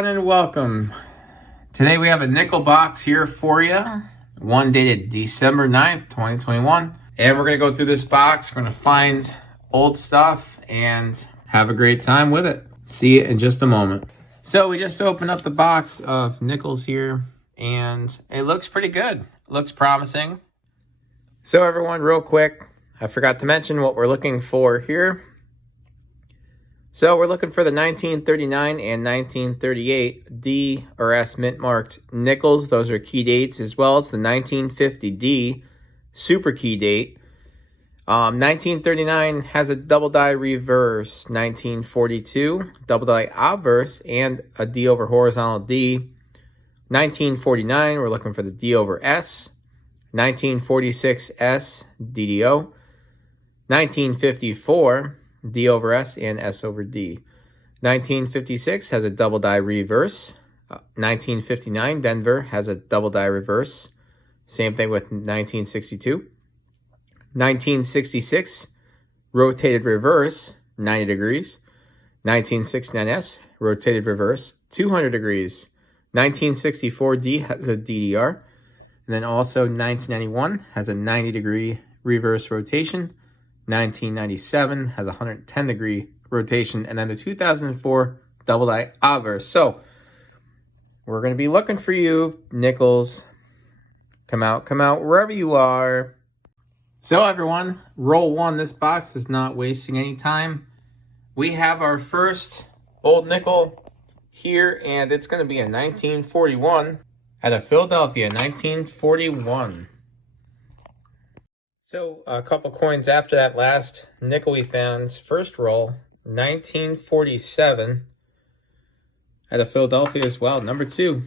everyone, and welcome. Today we have a nickel box here for you. One dated December 9th, 2021. And we're going to go through this box. We're going to find old stuff and have a great time with it. See you in just a moment. So we just opened up the box of nickels here, and it looks pretty good. It looks promising. So everyone, real quick, I forgot to mention what we're looking for here. So we're looking for the 1939 and 1938 D or S mint marked nickels. Those are key dates, as well as the 1950 D super key date. 1939 has a double die reverse. 1942 double die obverse and a D over horizontal D. 1949 we're looking for the D over S. 1946 S DDO. 1954 D over S and S over D. 1956 has a double die reverse. 1959 Denver has a double die reverse. Same thing with 1962. 1966 rotated reverse 90 degrees. 1969 S rotated reverse 200 degrees. 1964 D has a DDR. And then also 1991 has a 90 degree reverse rotation. 1997 has a 110 degree rotation, and then the 2004 double die obverse. So we're going to be looking for you, nickels. Come out wherever you are. So everyone, roll one. This box is not wasting any time. We have our first old nickel here, and it's going to be a 1941 out of Philadelphia, 1941. So a couple coins after that last nickel we found. First roll, 1947 out of Philadelphia as well, number 2.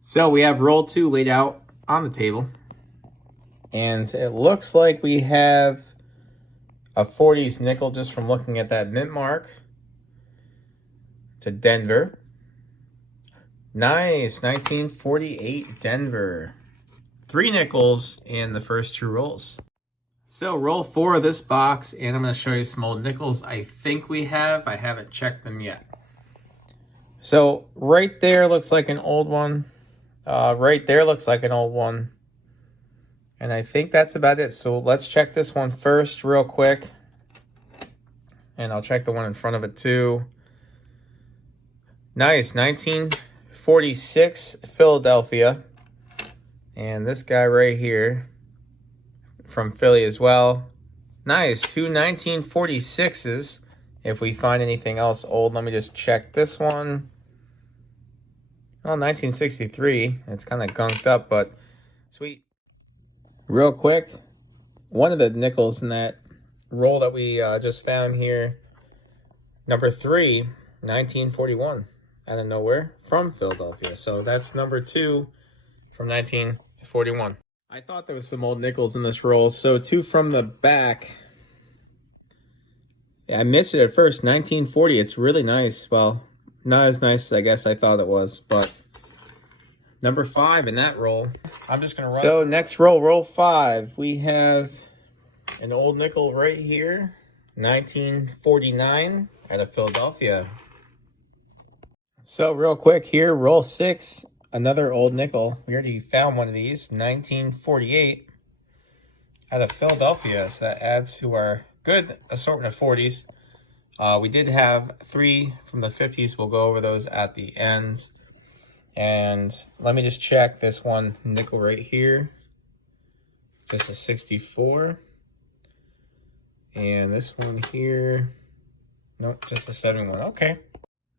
So we have roll 2 laid out on the table. And it looks like we have a 40s nickel just from looking at that mint mark. To Denver. Nice, 1948 Denver. 3 nickels in the first 2 rolls. So roll 4 of this box, and I'm going to show you some old nickels I think we have. I haven't checked them yet. So right there looks like an old one. Right there looks like an old one. And I think that's about it. So let's check this one first real quick. And I'll check the one in front of it too. Nice, 1946 Philadelphia. And this guy right here from Philly as well. Nice, 2 1946s. If we find anything else old, let me just check this one. Well, 1963. It's kind of gunked up, but sweet. Real quick, one of the nickels in that roll that we just found here, number 3, 1941, out of nowhere, from Philadelphia. So that's number 2 from 1941. I thought there was some old nickels in this roll. So 2 from the back. Yeah, I missed it at first. 1940. It's really nice. Well, not as nice as I guess I thought it was, but number 5 in that roll. I'm just gonna run. So next roll, roll 5. We have an old nickel right here, 1949 out of Philadelphia. So real quick here, roll 6. Another old nickel. We already found one of these, 1948 out of Philadelphia. So that adds to our good assortment of 40s. We did have 3 from the 50s. We'll go over those at the end. And let me just check this one nickel right here. Just a 64. And this one here. Nope, just a 71. Okay.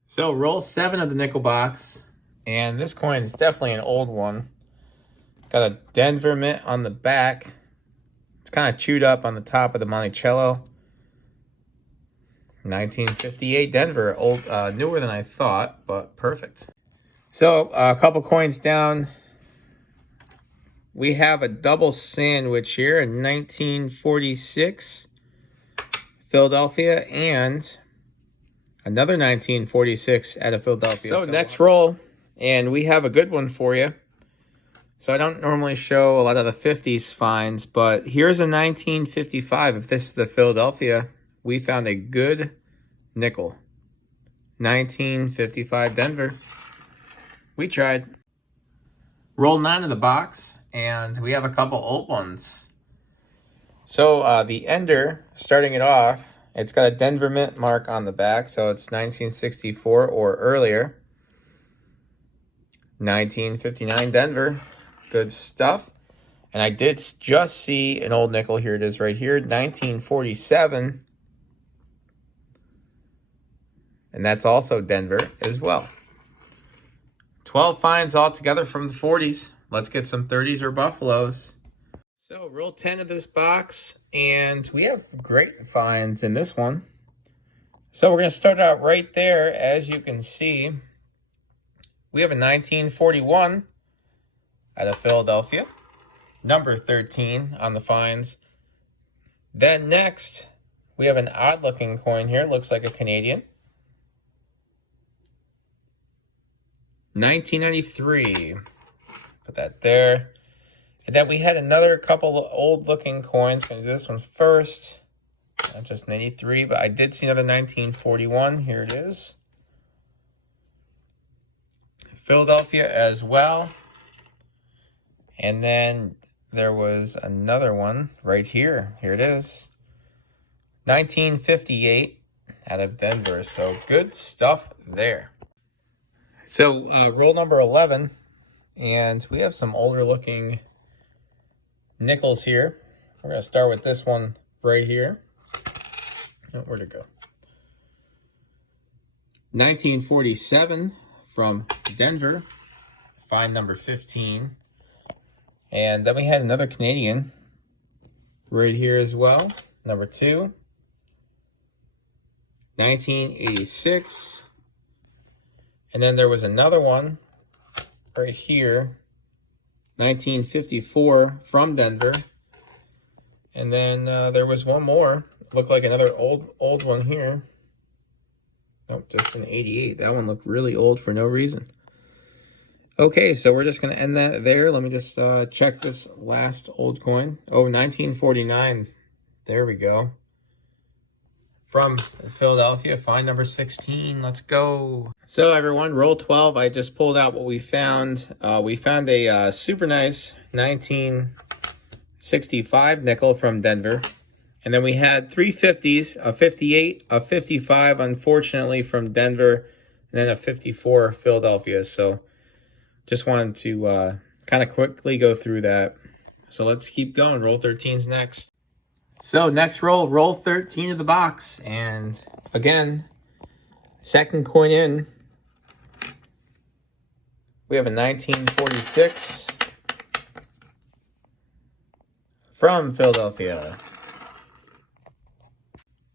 So roll 7 of the nickel box. And this coin is definitely an old one. Got a Denver mint on the back. It's kind of chewed up on the top of the Monticello. 1958 Denver. Old, newer than I thought, but perfect. So a couple coins down. We have a double sandwich here in 1946 Philadelphia and another 1946 out of Philadelphia. So next roll. And we have a good one for you. So I don't normally show a lot of the 50s finds, but here's a 1955. If this is the Philadelphia, we found a good nickel. 1955 Denver. We tried. Roll 9 of the box, and we have a couple old ones. So the Ender, starting it off, it's got a Denver Mint mark on the back, so it's 1964 or earlier. 1959 Denver. Good stuff. And I did just see an old nickel. Here it is right here. 1947. And that's also Denver as well. 12 finds altogether from the 40s. Let's get some 30s or Buffaloes. So roll 10 of this box. And we have great finds in this one. So we're going to start out right there. As you can see, we have a 1941 out of Philadelphia. Number 13 on the finds. Then next, we have an odd looking coin here. Looks like a Canadian. 1993. Put that there. And then we had another couple of old looking coins. Going to do this one first. Not just 93, but I did see another 1941. Here it is. Philadelphia as well. And then there was another one right here. Here it is. 1958 out of Denver. So good stuff there. So roll number 11. And we have some older looking nickels here. We're going to start with this one right here. Oh, where'd it go? 1947 from Denver. Find number 15. And then we had another Canadian right here as well. Number 2. 1986. And then there was another one right here. 1954 from Denver. And then there was one more. Looked like another old one here. Nope, just an 88. That one looked really old for no reason. Okay, so we're just going to end that there. Let me just check this last old coin. Oh, 1949. There we go. From Philadelphia, find number 16. Let's go. So everyone, roll 12. I just pulled out what we found. We found a super nice 1965 nickel from Denver. And then we had 3 50s, a 58, a 55, unfortunately, from Denver, and then a 54 Philadelphia. So just wanted to kind of quickly go through that. So let's keep going. Roll 13's next. So next roll 13 of the box. And again, second coin in. We have a 1946 from Philadelphia.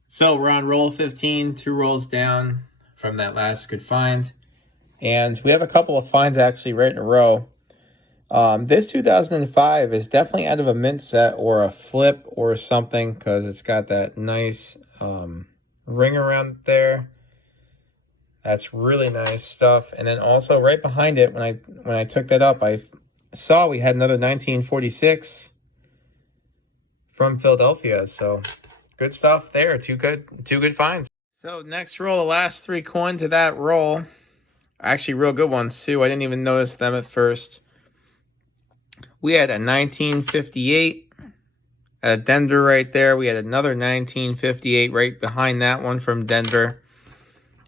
So we're on roll 15, 2 rolls down from that last good find. And we have a couple of finds actually right in a row. This 2005 is definitely out of a mint set or a flip or something because it's got that nice ring around there. That's really nice stuff. And then also right behind it, when I took that up, I saw we had another 1946 from Philadelphia. So good stuff there. Two good finds. So next roll, the last 3 coins of that roll. Actually, real good ones, too. I didn't even notice them at first. We had a 1958 at Denver right there. We had another 1958 right behind that one from Denver.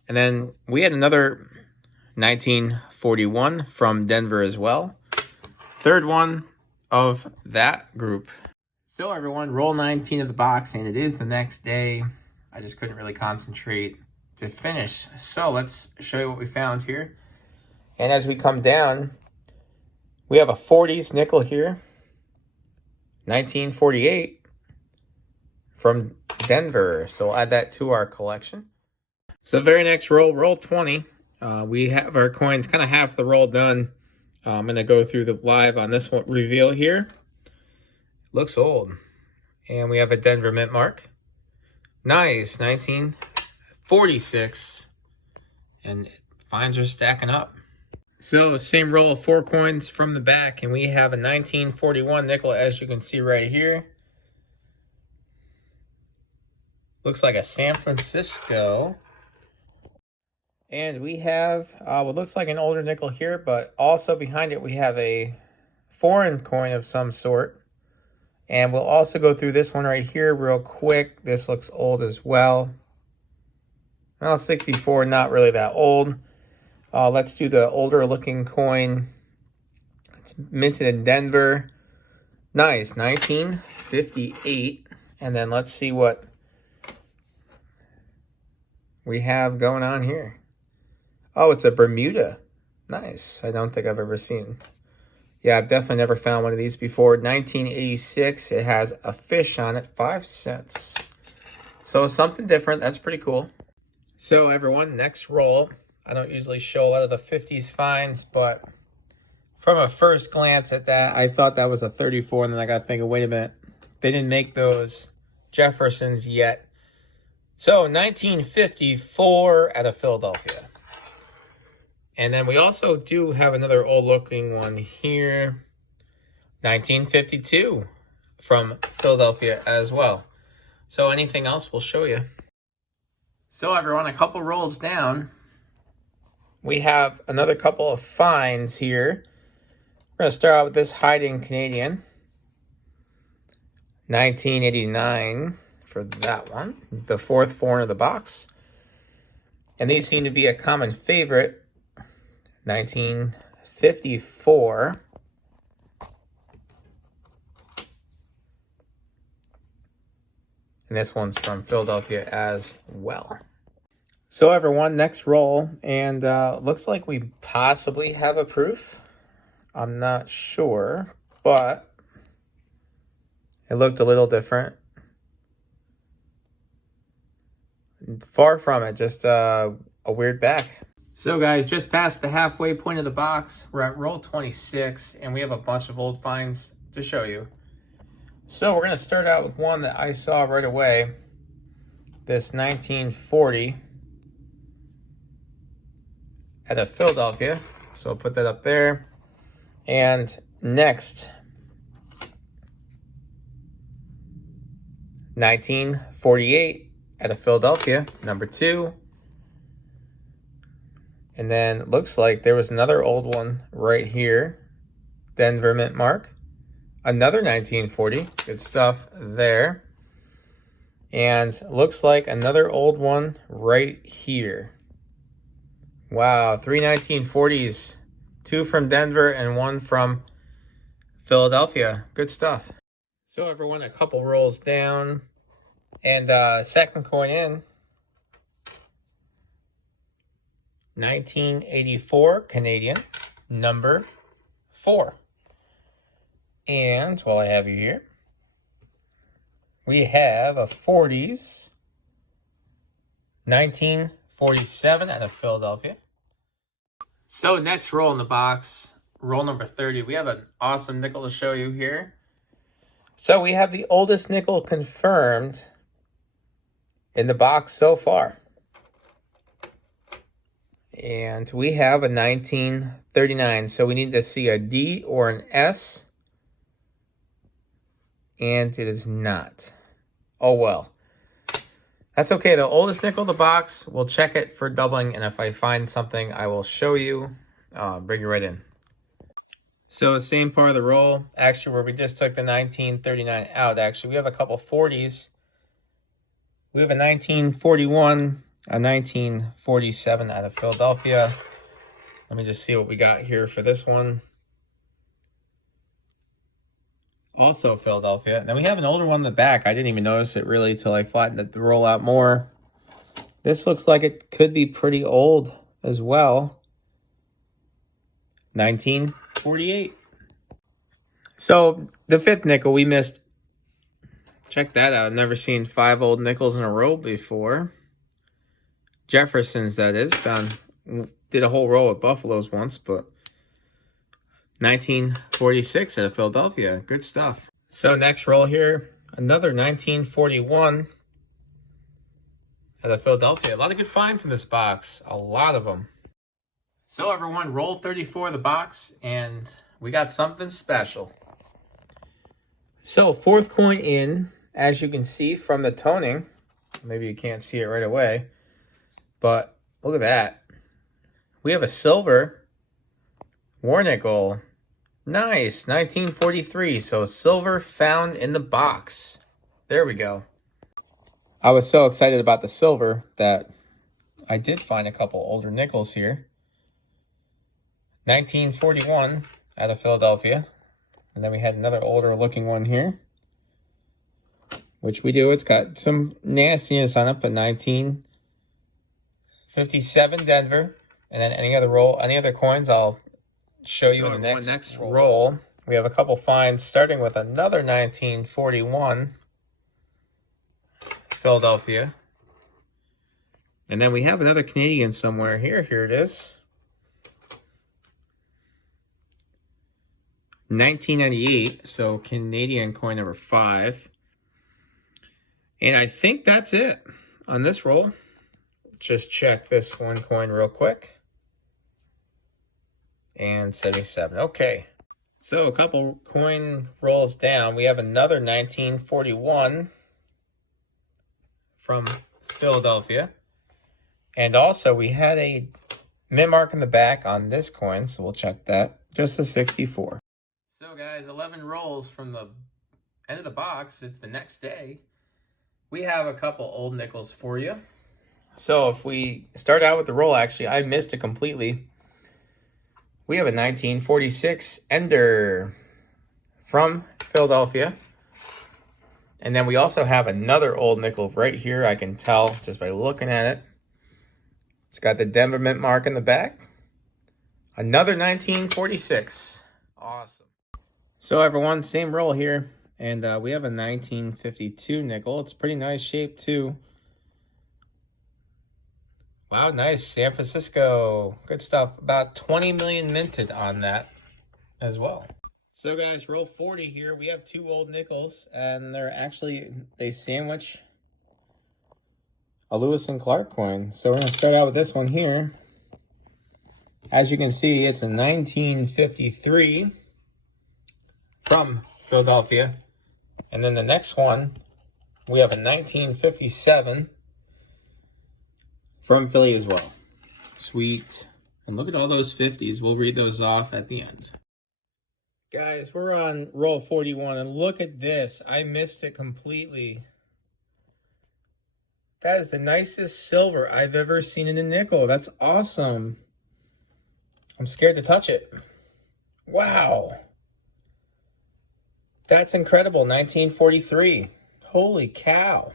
And then we had another 1941 from Denver as well. Third one of that group. So, everyone, roll 19 of the box, and it is the next day. I just couldn't really concentrate to finish. So let's show you what we found here. And as we come down, we have a 40s nickel here. 1948 from Denver. So we'll add that to our collection. So very next roll 20. We have our coins kind of half the roll done. I'm going to go through the live on this one reveal here. Looks old. And we have a Denver mint mark. Nice, 1946. And finds are stacking up. So same roll of 4 coins from the back, and we have a 1941 nickel, as you can see right here. Looks like a San Francisco. And we have what looks like an older nickel here, but also behind it we have a foreign coin of some sort. And we'll also go through this one right here real quick. This looks old as well. Well, 64, not really that old. Let's do the older looking coin. It's minted in Denver. Nice, 1958. And then let's see what we have going on here. Oh, it's a Bermuda. Nice. I don't think I've ever seen. Yeah, I've definitely never found one of these before. 1986. It has a fish on it, 5 cents. So something different. That's pretty cool. So everyone, next roll. I don't usually show a lot of the 50s finds, but from a first glance at that, I thought that was a 34, and then I got thinking, wait a minute. They didn't make those Jeffersons yet. So 1954 out of Philadelphia. And then we also do have another old looking one here. 1952 from Philadelphia as well. So anything else we'll show you. So everyone, a couple rolls down, we have another couple of finds here. We're going to start out with this hiding Canadian. 1989 for that one. The fourth foreign of the box. And these seem to be a common favorite. 1954. And this one's from Philadelphia as well. So everyone, next roll. And looks like we possibly have a proof. I'm not sure, but it looked a little different. Far from it, just a weird back. So guys, just past the halfway point of the box, we're at roll 26, and we have a bunch of old finds to show you. So we're going to start out with one that I saw right away, this 1940 out of Philadelphia. So I'll put that up there. And next, 1948 out of Philadelphia, number 2. And then it looks like there was another old one right here. Denver mint mark. Another 1940. Good stuff there. And looks like another old one right here. Wow, 3 1940s. 2 from Denver and 1 from Philadelphia. Good stuff. So everyone, a couple rolls down. And second coin in. 1984 Canadian, number 4. And while I have you here, we have a 40s, 1947 out of Philadelphia. So next roll in the box, roll number 30. We have an awesome nickel to show you here. So we have the oldest nickel confirmed in the box so far. And we have a 1939. So we need to see a D or an S. And it is not. Oh well. That's okay. The oldest nickel in the box, we'll check it for doubling. And if I find something, I will show you. Bring it right in. So same part of the roll. Actually, where we just took the 1939 out. Actually, we have a couple 40s. We have a 1941. A 1947 out of Philadelphia. Let me just see what we got here for this one. Also Philadelphia. And then we have an older one in the back. I didn't even notice it really till I flattened the roll out more. This looks like it could be pretty old as well. 1948. So the fifth nickel we missed. Check that out. I've never seen 5 old nickels in a row before. Jeffersons, that is. Did a whole row of Buffaloes once, but 1946 out of Philadelphia. Good stuff. So next roll here, another 1941 out of Philadelphia. A lot of good finds in this box. A lot of them. So everyone, roll 34 of the box, and we got something special. So fourth coin in, as you can see from the toning. Maybe you can't see it right away. But look at that. We have a silver war nickel. Nice, 1943. So silver found in the box. There we go. I was so excited about the silver that I did find a couple older nickels here. 1941 out of Philadelphia. And then we had another older looking one here, which we do. It's got some nastiness on it, but 1957 Denver. And then any other coins I'll show you in the next roll. We have a couple finds, starting with another 1941 Philadelphia. And then we have another Canadian somewhere here. Here it is. 1998, so Canadian coin number 5. And I think that's it on this roll. Just check this one coin real quick. And 77. Okay. So a couple coin rolls down, we have another 1941 from Philadelphia. And also we had a mint mark in the back on this coin, so we'll check that. Just a 64. So guys, 11 rolls from the end of the box. It's the next day. We have a couple old nickels for you. So if we start out with the roll, actually, I missed it completely. We have a 1946 Ender from Philadelphia. And then we also have another old nickel right here. I can tell just by looking at it. It's got the Denver Mint mark in the back. Another 1946. Awesome. So everyone, same roll here. And we have a 1952 nickel. It's pretty nice shape too. Wow, nice. San Francisco. Good stuff. About 20 million minted on that as well. So guys, roll 40 here. We have two old nickels, and they sandwich a Lewis and Clark coin. So we're going to start out with this one here. As you can see, it's a 1953 from Philadelphia. And then the next one, we have a 1957 from Philly as well. Sweet. And look at all those 50s. We'll read those off at the end. Guys, we're on roll 41, and look at this. I missed it completely. That is the nicest silver I've ever seen in a nickel. That's awesome. I'm scared to touch it. Wow. That's incredible. 1943. Holy cow.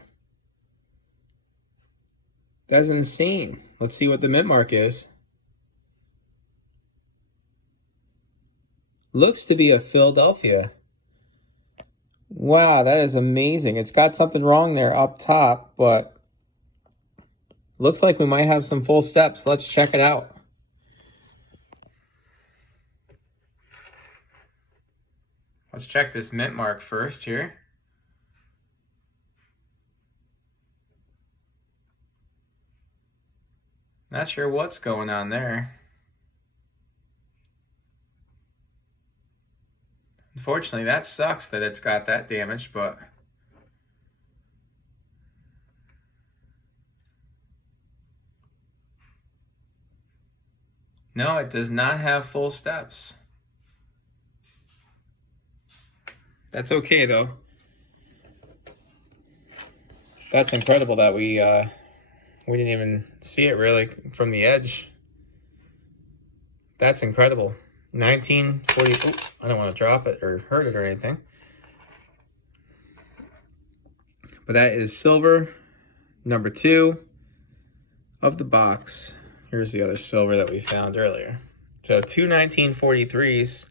That's insane. Let's see what the mint mark is. Looks to be a Philadelphia. Wow, that is amazing. It's got something wrong there up top, but looks like we might have some full steps. Let's check it out. Let's check this mint mark first here. Not sure what's going on there. Unfortunately, that sucks that it's got that damage, but no, it does not have full steps. That's okay though. That's incredible that we didn't even see it really from the edge. That's incredible. 1940. Oops, I don't want to drop it or hurt it or anything. But that is silver number 2 of the box. Here's the other silver that we found earlier. So 2 1943s.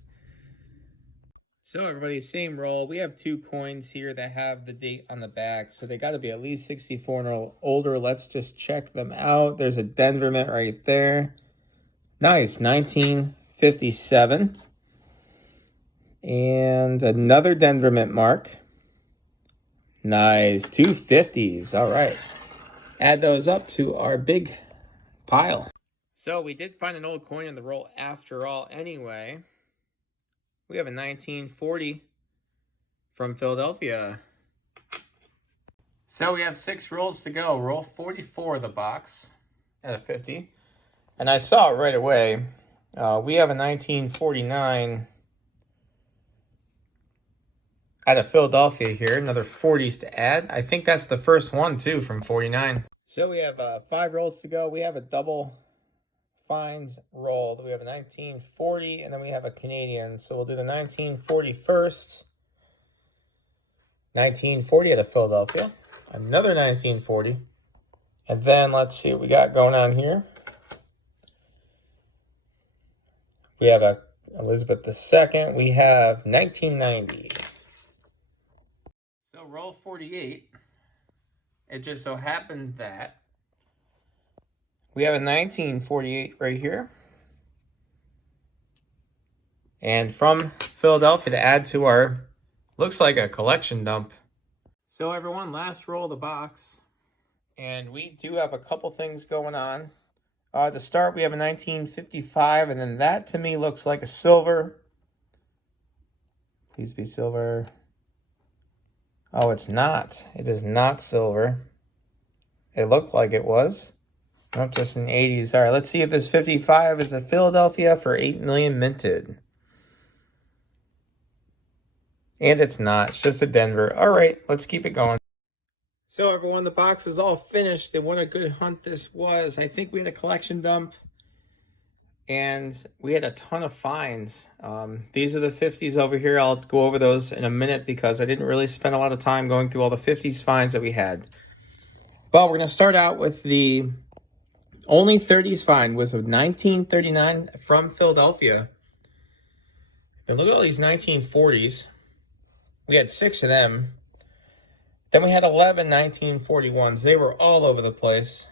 So everybody, same roll. We have 2 coins here that have the date on the back. So they got to be at least 64 and older. Let's just check them out. There's a Denver Mint right there. Nice, 1957. And another Denver Mint mark. Nice, 2 50s. All right. Add those up to our big pile. So we did find an old coin in the roll after all anyway. We have a 1940 from Philadelphia. So we have 6 rolls to go. Roll 44 of the box at a 50. And I saw it right away. We have a 1949 out of Philadelphia here. Another 40s to add. I think that's the first one, too, from 49. So we have 5 rolls to go. We have a double finds roll. We have a 1940, and then we have a Canadian. So we'll do the 1940 first. 1940 out of Philadelphia. Another 1940. And then let's see what we got going on here. We have a Elizabeth II. We have 1990. So roll 48. It just so happens that we have a 1948 right here. And from Philadelphia to add to our, looks like a collection dump. So everyone, last roll of the box. And we do have a couple things going on. To start, we have a 1955, and then that to me looks like a silver. Please be silver. Oh, it's not. It is not silver. It looked like it was. Nope, just in the 80s. All right, let's see if this 55 is a Philadelphia for 8 million minted. And it's not. It's just a Denver. All right, let's keep it going. So everyone, the box is all finished, and what a good hunt this was. I think we had a collection dump, and we had a ton of finds. These are the 50s over here. I'll go over those in a minute because I didn't really spend a lot of time going through all the 50s finds that we had. But we're going to start out with the only 30s find was a 1939 from Philadelphia. And look at all these 1940s. We had 6 of them. Then we had 11 1941s. They were all over the place.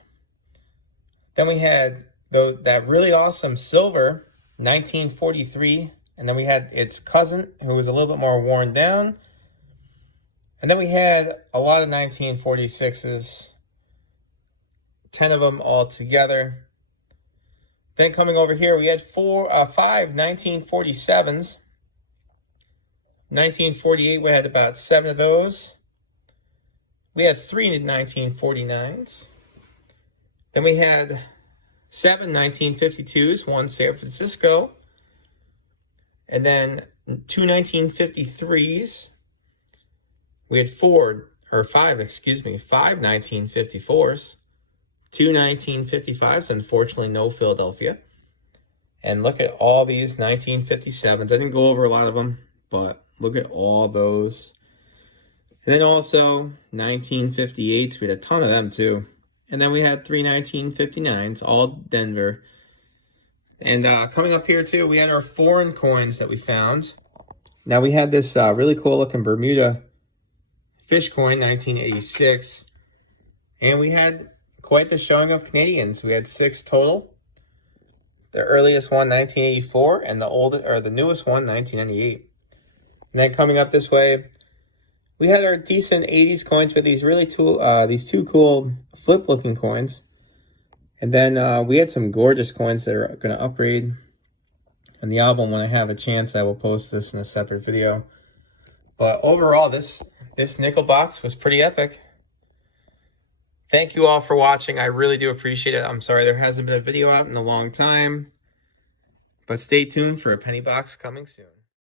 Then we had that really awesome silver 1943. And then we had its cousin, who was a little bit more worn down. And then we had a lot of 1946s. 10 of them all together. Then coming over here, we had 5 1947s. 1948, we had about 7 of those. We had 3 1949s. Then we had 7 1952s, 1 San Francisco. And then 2 1953s. We had 5 1954s. 2 1955s, unfortunately no Philadelphia. And look at all these 1957s. I didn't go over a lot of them, but look at all those. And then also 1958s, we had a ton of them too. And then we had 3 1959s, all Denver. And coming up here too, we had our foreign coins that we found. Now we had this really cool looking Bermuda fish coin, 1986. And we had quite the showing of Canadians. We had 6 total. The earliest one, 1984, and the newest one, 1998. And then coming up this way, we had our decent 80s coins with these these two cool flip-looking coins. And then we had some gorgeous coins that are going to upgrade on the album. When I have a chance, I will post this in a separate video. But overall, this nickel box was pretty epic. Thank you all for watching. I really do appreciate it. I'm sorry there hasn't been a video out in a long time. But stay tuned for a penny box coming soon.